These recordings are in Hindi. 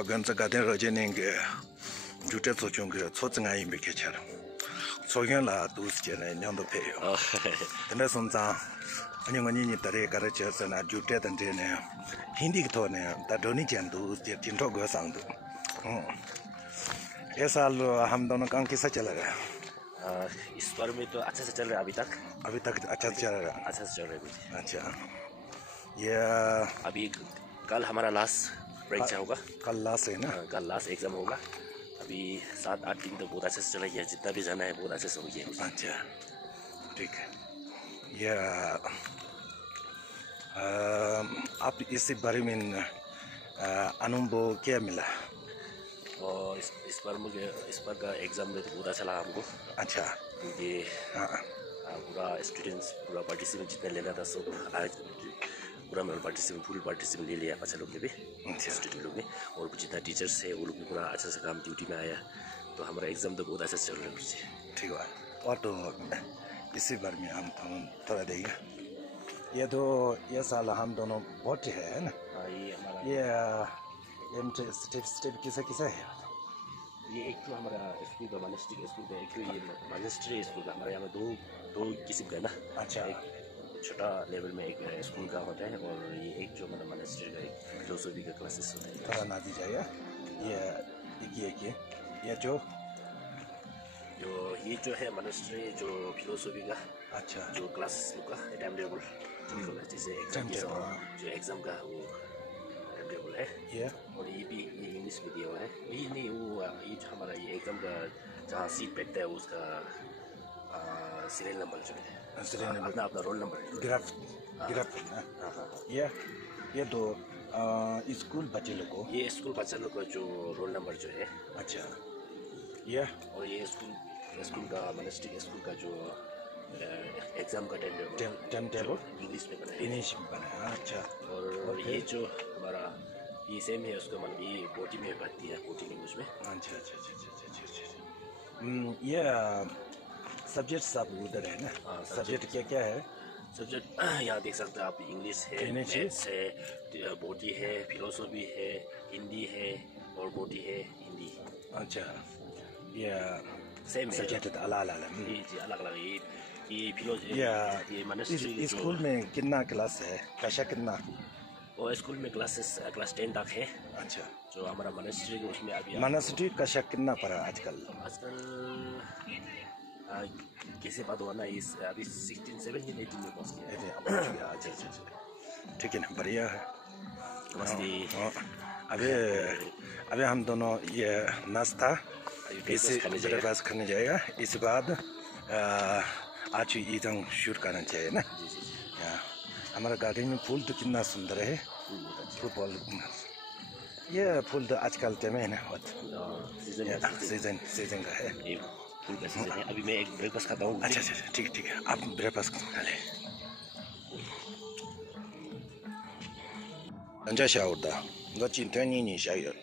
ganza gaden roje nenge jute sochung ge chotsnga yimbe kechar sogen la dus je ne nyando pe yo tena sonza anyong ni tare kar che sana jute dan de ne hindi to ne da doni jan du je tin to go sang du ये साल हम दोनों काम कैसा चल रहा है? इस बार में तो अच्छा से चल रहा है अभी तक अच्छा चल रहा है। अच्छा से चल रहा है कुछ। अच्छा ये अभी कल हमारा लास्ट परीक्षा होगा। कल लास्ट है ना? कल लास्ट एग्जाम होगा। अभी 7-8 दिन तो बहुत अच्छे से चला गया, जितना भी जाना है बहुत अच्छे से हो गया। अच्छा ठीक है। ये आप इस बारे में अनुभव क्या मिला? और इस बार का एग्ज़ाम में तो बहुत अच्छा लगा हमको। अच्छा क्योंकि पूरा स्टूडेंट्स पूरा पार्टिसिपेंट जितने लेना था सब आज पूरा फुल पार्टिसिपेंट ले लिया बच्चा लोग ने भी, स्टूडेंट लोग ने, और जितना टीचर्स है वो लोग भी पूरा अच्छा से काम ड्यूटी में आया, तो हमारा एग्ज़ाम तो बहुत अच्छा से चल रहा है। ठीक है। और तो इसी बारे में हम थोड़ा देगा। ये तो ये साल हम दोनों बहुत है ना? ये हमारा स्टेप किसा है? ये एक तो हमारा स्कूल का मॉनेस्टिक स्कूल का, एक तो ये मॉनेस्ट्री स्कूल का। हमारे यहाँ में दो किस्म का है ना। अच्छा, एक छोटा लेवल में एक स्कूल का होता है, और ये एक जो मतलब मॉनेस्ट्री का एक फिलोसफी का क्लासेस होता है। थोड़ा ना दी जाएगा ये जो है मॉनेस्ट्री जो फिलोसफी का, अच्छा, जो क्लासेस का टाइम टेबल जैसे एग्जाम का वो टाइम टेबल है। और ये भी ये इंग्लिश में दिया हुआ है। ये नहीं वो ये जो हमारा ये एग्जाम का जहाँ सीट बैठता है उसका सीरियल नंबर जो है, अपना रोल नंबर, ग्राफ। ये तो स्कूल बच्चे लोग को, ये स्कूल बच्चा लोग का जो रोल नंबर जो है। अच्छा, और ये स्कूल का मॉनेस्टिक स्कूल का जो एग्जाम का टाइम टेबल इंग्लिश में बनाया। अच्छा, और ये जो हमारा ये सेम है उसका मतलब ये बोटी में बनती है, बोटी लैंग्वेज में। अच्छा। ये सब्जेक्ट सब उधर है ना? सब्जेक्ट क्या है? सब्जेक्ट यहाँ देख सकते हैं आप, इंग्लिश है, मैथ्स है, बोटी है, फिलोसफी है, हिंदी है, और बोटी है, हिंदी। अच्छा, ये सेम है, सब्जेक्ट अलग ये फिलोसफी ये मॉनेस्ट्री। स्कूल में कितना क्लास है? कक्षा कितना? और स्कूल में क्लास 10 तक है। अच्छा, जो हमारा मॉनेस्ट्री है उसमें अभी मॉनेस्ट्री कक्षा कितना पड़ा आजकल कैसे बात हुआ ना, इस अभी 16, 17, 18 में पहुँच गया। अच्छा, ठीक है ना, बढ़िया है। अभी हम दोनों ये नाश्ता ब्रेकफास्ट खाने जाएगा। इस बाद आज ईदंग शूट करना चाहिए ना। हमारा गार्डन में फूल तो कितना सुंदर है, फुटबॉल। ये फूल तो आजकल टाइम है ना, सीजन का है, फूल का सीजन है। अभी मैं एक ब्रेकफास्ट खाता हूँ। अच्छा, ठीक है, आप ब्रेकफास्ट खा लें।人家晓得，我今天你晓得。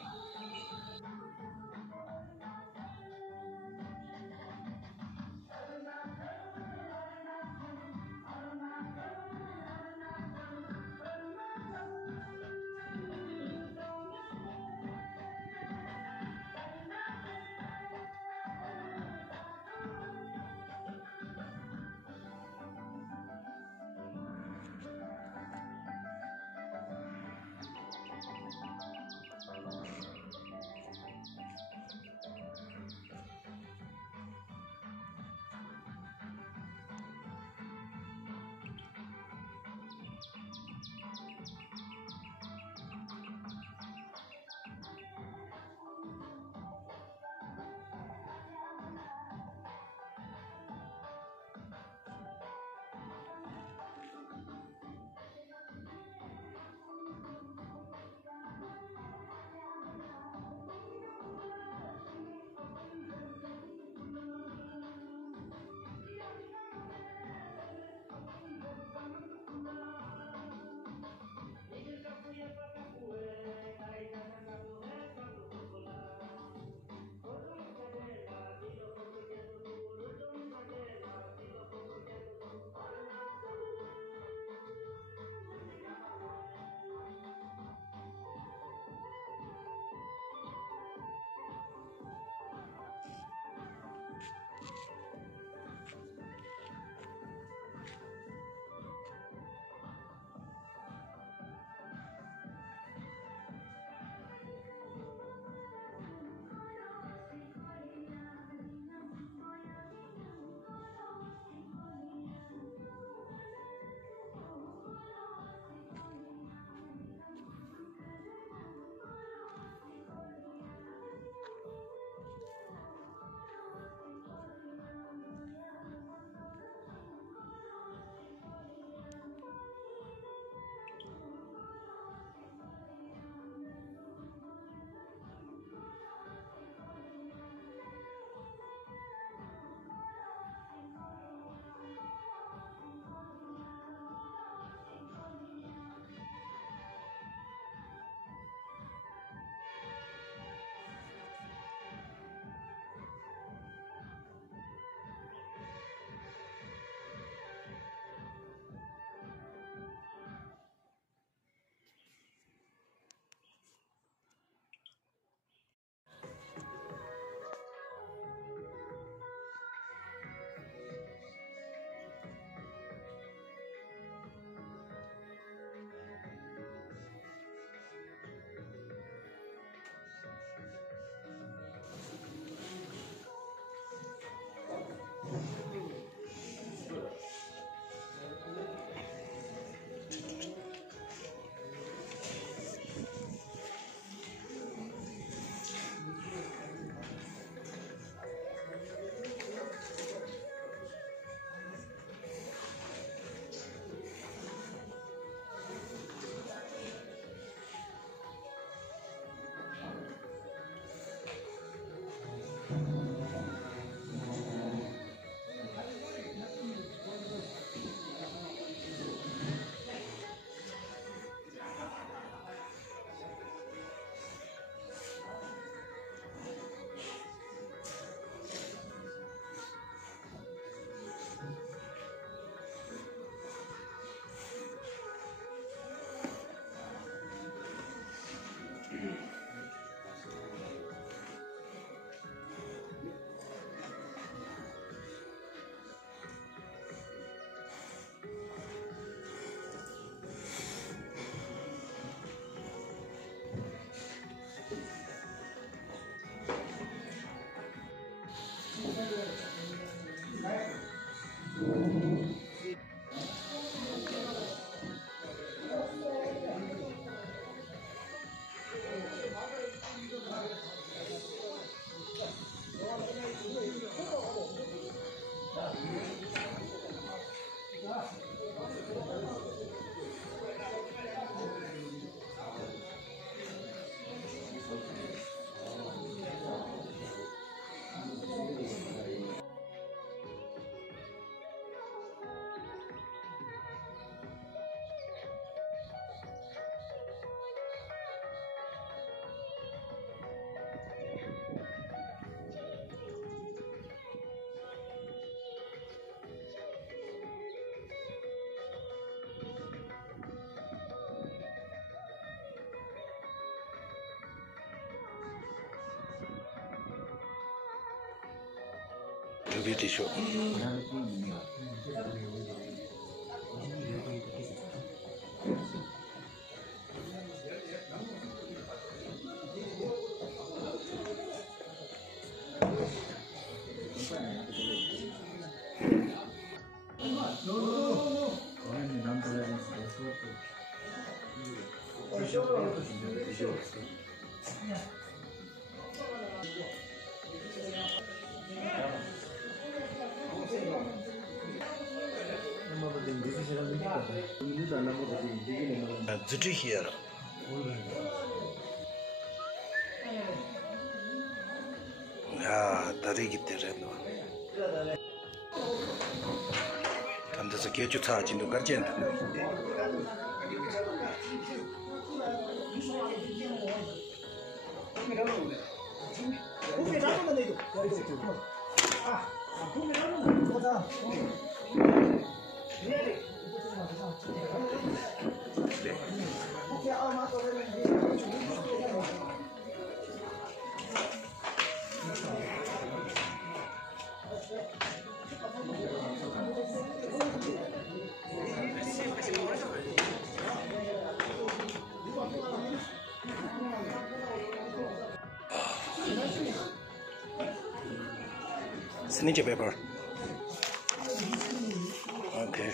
beauty show. Did you hear? Yeah, that's it. And there's a cage to touch in the garden. Signature paper. Okay.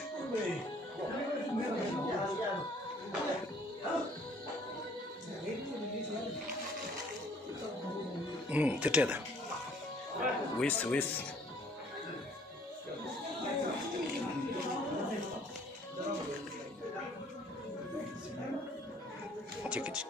Together. With. Check it.